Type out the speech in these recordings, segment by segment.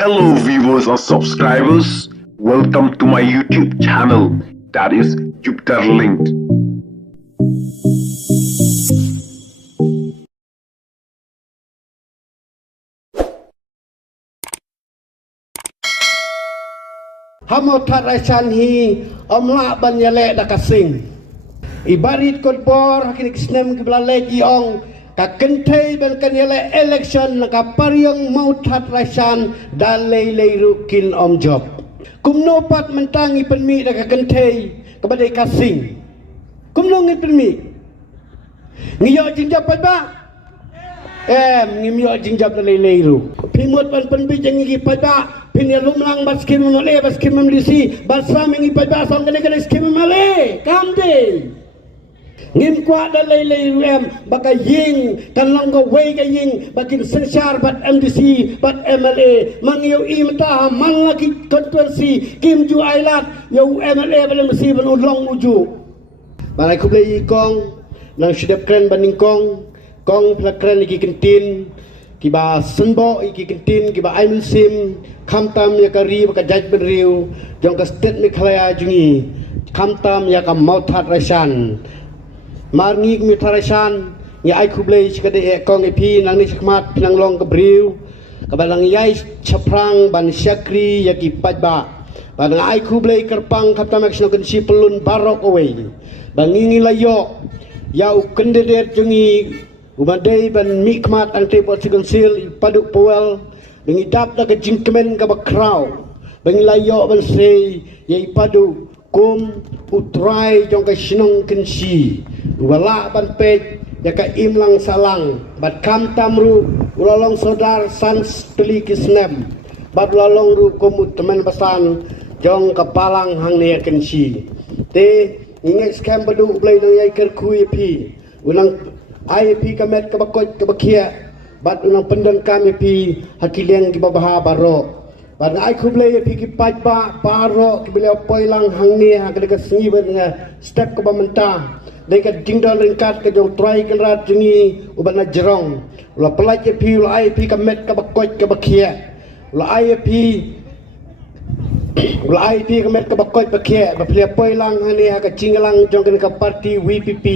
Hello viewers or subscribers, welcome to my YouTube channel, that is Jupiter Linked. Hamo tarasan hi omla banyale dakasing ibarit kodbor hakinik snem kiblalegi ong kakentay ben kanyale election nakaparyang mau tarasan dalay layrukin job kumnopat mentangi penmi dakakentay kabadai kasing kumnong penmi ngiyok jingjab ba ngimyo jingjab dalay layru pimot penbi jangi pada Pini lumlang bas skim male bas skim mlisi bas ramingi pada sam kene skim male kamde ngim kwa dalay lay rem baka ying kanlang go way ka ying bakin sensar bat MDC bat MLA mangyo imta man lagi konversi kim ju ailat yo MLA bale mesti ban ulong uju balai kublai kong nang sidap kren baning kong plakren iki kentin kiba senbo iki kentin kiba aimin sim kamtam ya kari baka judgment riu jong ka state Meghalaya jungi kamtam ya ka mauthat rasan marngi mi tharasan ya ai khublei chikade e kong epi nang ni chakmat nang long ka briu ka balang yai chaprang ban syakri ya ki pajba ban ai khublei kerpang kamtam action kan si pelun barok away bangingi layo ya ukendeder jungi umadai ban mikmat ang tebo sigonsil paduk powel mengidap na kejingkemen ka bakraw bengilayo ban sei yai padu kum utrai jong ka sinong kensi wala ban pej ya ka imlang salang bat kam tamru ulalong sodar sans teli kisnem bat ulalong ru kum teman pasan jong kapalang hang ne kensi te ingat scam padu blai nang yai kerkui pi unang IAP kamet kabakot kabakia bat unang pendang kami pi hakiliang gibabaha baro bat ai kublai pi ki pajba baro ki beliau poilang hangni hakadeka sengi nga step ka bamenta deka dingdal ringkat ke jong try kelrat jengi uban na jerong ula pelaj pi ula IAP kamet kabakot kabakia ula IAP kamet kabakot bakia ba beliau poilang hangni hakacinglang jong ka parti WPP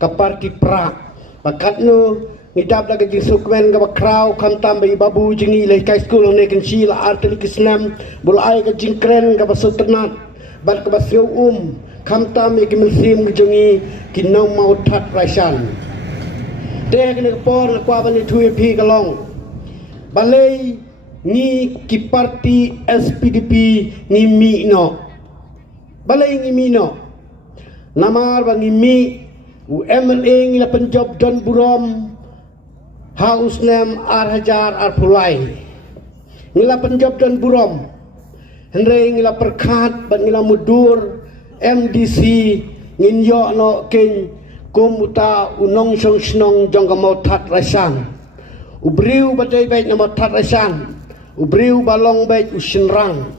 ka parti pra bakat nu ngidap la gajing sukmen ga bakraw kamtam bai babu jingi lai kai school ne kan si la arteli kisnam bul ai gajing kren ga basutnat bat ka baseu kamtam ye kimsim jingi kinau mau that rasan te ne por kwa bani thu pi galong balai ni ki parti SPDP ni mi no balai ni mi no namar bangi mi UMLA ngila penjob Don Burom Haus nem Hajar Pulai ngila penjob Don Burom Henry ngila perkat ban ngila mudur MDC nginyo no king kumuta unong song snong jong kamau that rasan ubriu badai baik nama that rasan ubriu balong baik usinrang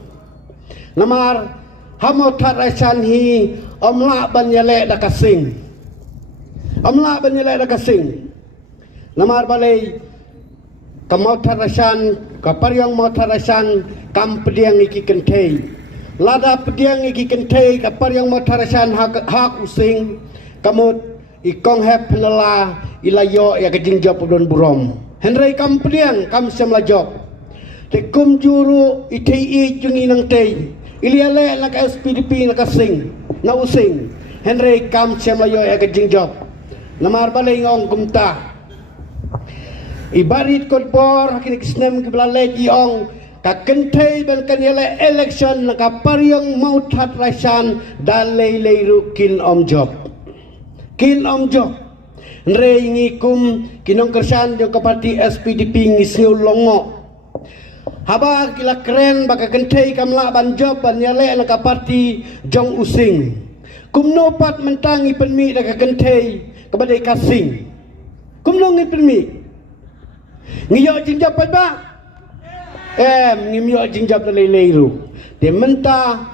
namar hamau that rasan hi omla banyale dakasing amla banyalai dakasing namar balai kamau tharasan kaparyang mau tharasan kam pediang iki kentei lada pediang iki kentei kaparyang mau tharasan hak using kamut ikong hep penela ilayo ya kejing job Don Burom henry kam pediang kam semla job tekum juru ITI jungi nang tei iliale nak SPDP nakasing na using henry kam semla yo ya kejing job namar balay ngong kumta ibarit kodbor hakinik snem kiblalegi ong kakentay ben kanyala election nakaparyang mau that rasan dalay layru kin job nrey ngikum kinong kersan yung kaparti SPDP ngisiw longo haba kila keren baka kentay kamla ban job ban yale nakaparti jong using kumnopat mentangi penmi nakakentay kabadai kasing kumnong ngipilmi ngiyok jingjab ba ngimiyok jingjab dalay layru de menta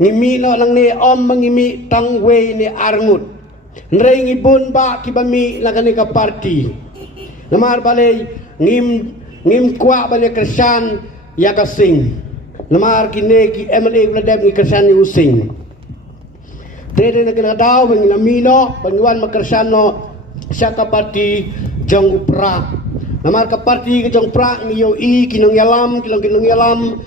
ngimi no lang ni mangimi tangway ni arngut nrey ngibun ba kibami lagani ka party namar balay ngim kwa balik kersan ya ka sing namar kine ki MLA bladem ni kersan ni using tede na kena daw bang lamino bangwan makersano siya ka parti jong upra namar ka parti ke jong pra ni yo i kinong yalam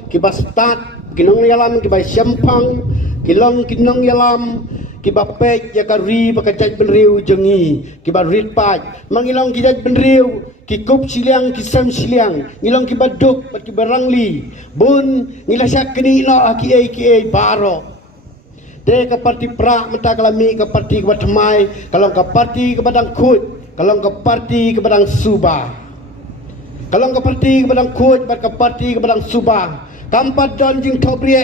ki bastat kinong yalam ki bay syampang kinong yalam ki bapek ya ka ri bakajaj benriu jengi ki barit paj mangilong ki jaj benriu ki kup siliang ki sam siliang ngilong ki baduk ki barangli bun ngilasak kini no ki baro de ka parti pra mata kalami ka parti ke batmai kalau ka parti ke badang kut kalau ka parti ke badang suba kalau ka parti ke badang kut bat ka parti ke badang suba kampat don jing tobrie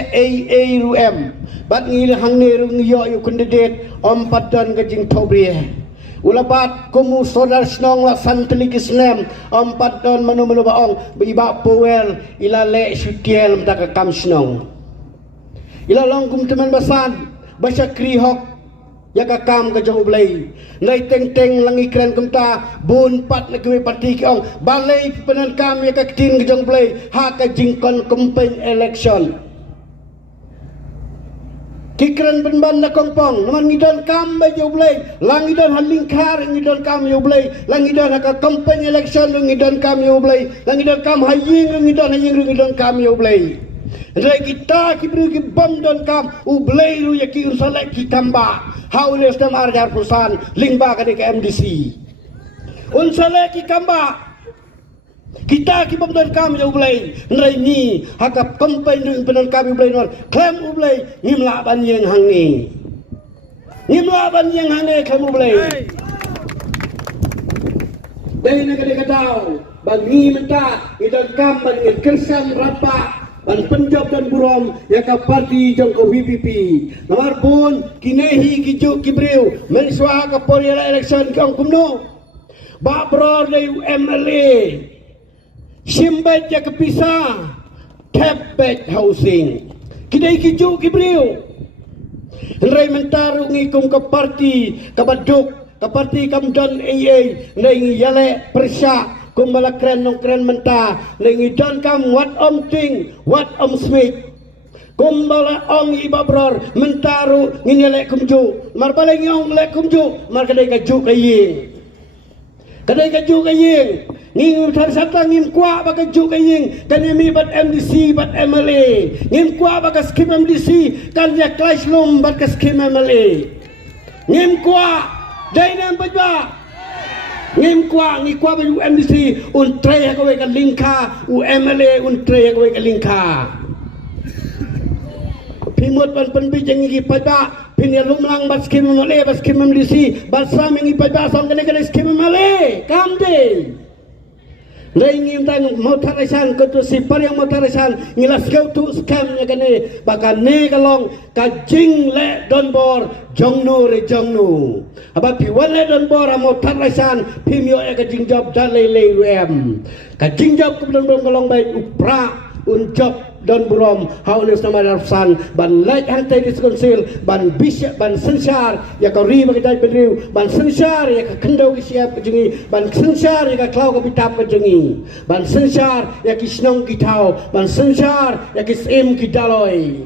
ruem bat ngil hang ne rung yo yu kandidat ompat don ke jing tobrie ulabat kumu sodar snong la santlik islam ompat don manu baong biba power ila le syutiel mata ka kam snong ila long kum teman basan basya krihok ya ka kam ka jong ublay nai teng langi kran kumta bun pat na kwe parti ki ong balay penan kam ya ka tin ka jong ublay ha ka jingkon campaign election kikran benban na kongpong naman ngidon kam ba ublay langidon halingkar ngidon kam ublay langidon ha ka campaign election ngidon kam ublay langidon kam haying ngidon kam ublay Rai kita kibru ki bom don kam ublay ru yaki unsalek ki kamba haules nam arjar perusahaan lingba ka ke MDC unsalek ki kamba kita ki bom don kam ya ublay rai ni hakap campaign dun penon kam ublay nor klaim ublay ngimla ban yeng hang ni klaim ublay dai na ka daw bagi menta idon kam ban kersan rapa ban penjab dan burom ya ka parti jong ko VPP nomor pun kinehi kijuk kibriu menswa ka pori election kong kumno ba bro le MLA simbat ya kepisa tepet housing kidai kijuk kibriu rai mentaru ngikum ka parti ka baduk ka parti kamdan AA nai yale persya kumbala kren menta lengi don kam wat om ting wat om smith kumbala ong ibabror mentaru nginyele kumju mar paling ong le kumju mar kadai kaju kaying nging thar satang ngim kwa ba kaju kaying kanemi bat MDC bat MLA ngim kwa ba ka skim MDC kan ya clash lum bat ka skim MLA ngim kwa dainam bajba ngim kwa ba MDC un tre ka we ka lingka u MLA un tre ka we ka lingka pimot pan bi jeng gi pajba pinya lumlang bas skim MLA bas skim MDC bas saming gi pajba song kene skim MLA kam de Lai ngim tang motarasan ketu sipar yang motarasan ngilas kau tu scam nya kene bakan ne kalong kajing le donbor jongnu re jongnu aba piwan le donbor motarasan pimyo ya kajing job dalai le ruem kajing job kemudian kalong baik upra unjob don burom haulis nama darfsan ban laj hantai diskonsil ban bisya ban sensar ya kau ri bagaj bedriu ban sensar ya ka kendau ki siap jengi ban sensar ya ka klau ka bitap jengi ban sensar ya ki snong ki tau ban sensar ya ki sim ki daloi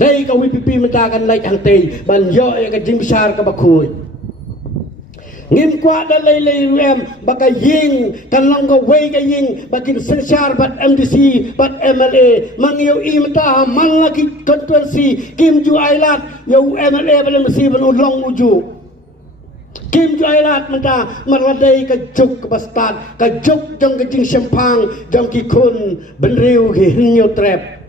dai ka WPP mentakan laj hantai ban yo ya ka jing besar ka bakui ngim kwa dalai lay ruem baka ying kan long go way ka ying bakin sensar bat MDC bat MLA mang yo imta man lagi konstitusi kim ju ailat yo MLA bale mesti ban ulong uju kim ju ailat menta marladai ka juk ka bastat ka juk jong ka jing sempang jong ki kun benriu ki hinyo trap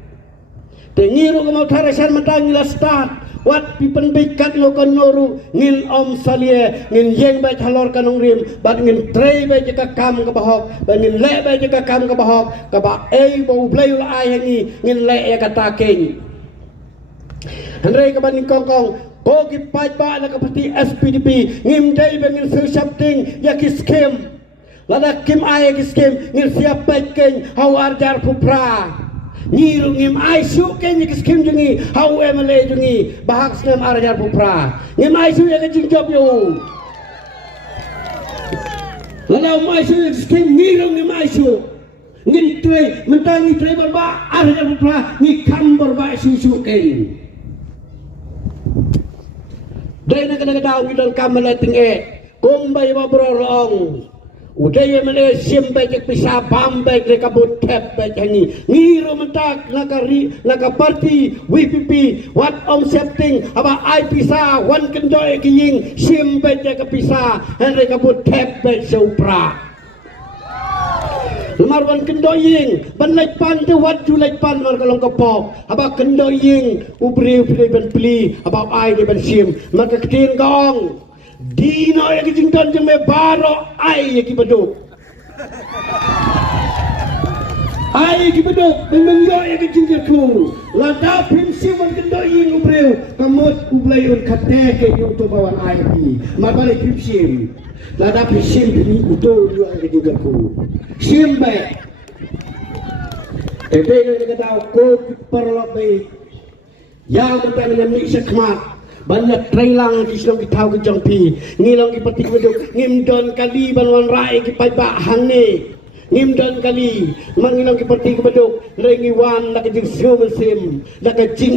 te ngiru ka mau tharasan menta ngila start wat pipen bikat lo noru ngin om salie ngin yeng ba halor kanong rim bat ngin trei ba ka kam ka bahok ba ngin le ba ka kam ka bahok ka ba ei bo blay la ai ngi ngin le ya ka taking handrei ka ban kongkong ko ki pai ba la ka pati SPDP ngim dei ba ngin su something ya ki scam lada kim ai ki scam ngin siap pai ken hawar jar pupra ngiru ngim ai su ken ki skim jungi hau MLA jungi bahak skem arjar pupra ngim ai su ya ka jing job yo lalau mai su skim ngiru ngim ai su ngin tre mentangi tre berba ada berba ni kam berba susu ken dai na kana daw ngidon kam la tinge kumbay ba brorong uday mele simpe cek pisa bambe ke kabut tep bajani ngiro mentak naka party WPP what on setting aba ai pisa wan kendoi kiying simpe cek pisa henry kabut tep bajupra Marwan kendoying ban pan tu wat tu pan mar kalong kapok aba kendoying ubri ban pli aba ai de ban sim maka ketin gong dino ya kijing don jeng me baro ai ya kibaduk ai kibaduk memengyo ya kijing ku lada prinsip ban kendoying ubri kamut ublai un khate ke yu tu bawan ai pi mabale prinsip lada prinsip ni uto yu ai kijing ku Simbe, ebe ni kata ko perlobe, yang mentang ni sekmat, banyak trailang di selong kita tahu kejampi, ngilong kita petik beduk, ngimdon kali banwan rai kita pak hane, ngimdon kali, mangilong kita petik beduk, rengiwan nak kejing musim, nak kejing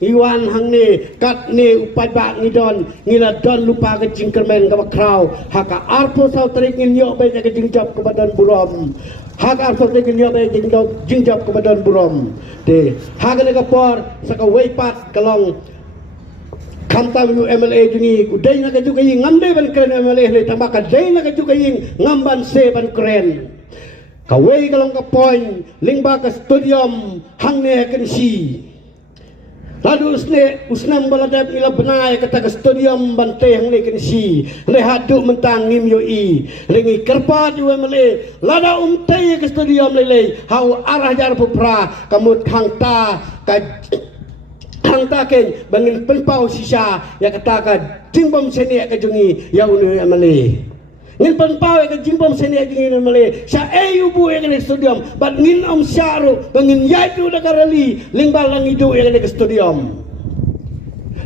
iwan hane, kat ne upai pak ngidon, ngiladon lupa kejing kermen kawa kraw, haka arpo saw terik nginyok banyak kejing jap kebadan buram. Hak arso tekin yo be jingjap ke badan burom de hak ne kapor saka weipat kalong kamtam yu MLA jungi kudai na kaju kayi ngamde ban kren MLA le tambaka dai na kaju kayi ngamban se ban kren kawei kalong kapoin lingba ka stadium hangne kensi lalu usnam baladap ila benai kata ke stadium bante hang le kensi le hadu mentang ngim yo i ringi kerpat yu mele lada umtai ke stadium le hau arah jar pupra kamut hangta ka hangta ken bangin penpau sisa ya kata ka jingbom seni ka jungi ya unu mele ngin penpau ka jingbom seni jungi mele sa ayu bu ya ke stadium bat ngin om syaru bangin yaitu da karali lingbal lang idu ya ke stadium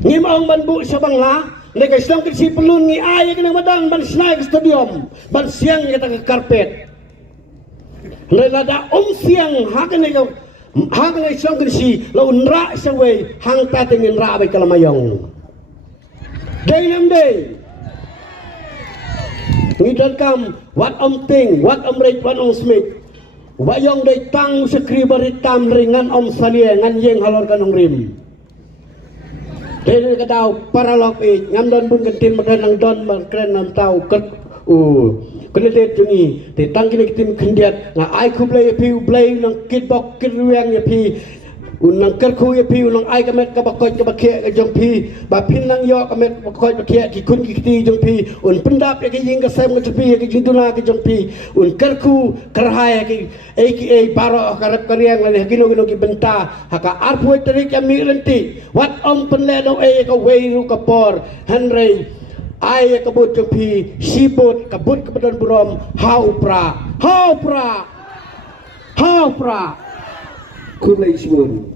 ngim ong ban bu sa bangla nek islam ke si pelun ngi ay ke madang ban snai ke stadium ban siang ya ke karpet lada siang hakane islam ke si lo nra sa we hang ta tengin ra ba kalamayong day nam day ngidon kam wat om ting wat om rek wat om smith wayong day tang sekri baritam ringan om salie ngan yeng halor kanong rim dene kadau paralog ngam don bun kentim makan don kren nam tau ket kenedet jungi te tangkini kitim kendiat nga ai ku blay pi blay nang kitbok kitruang ya pi unang kerku ya pi unang ai kamet ka bakoj ka bakhe ka jong pi ba pin nang yo kamet bakoj bakhe ki kun ki ti jong pi un pendap ya ki ying ka sem ka pi ki jinduna ka jong pi un kerku kerhaya ki aka baro karap kariang le gino ki benta haka arpu terik ya mi lenti wat om penle do ka weiru ka por henry ai kabut jong pi sibut kabut kebadan burom hau pra kulai sibun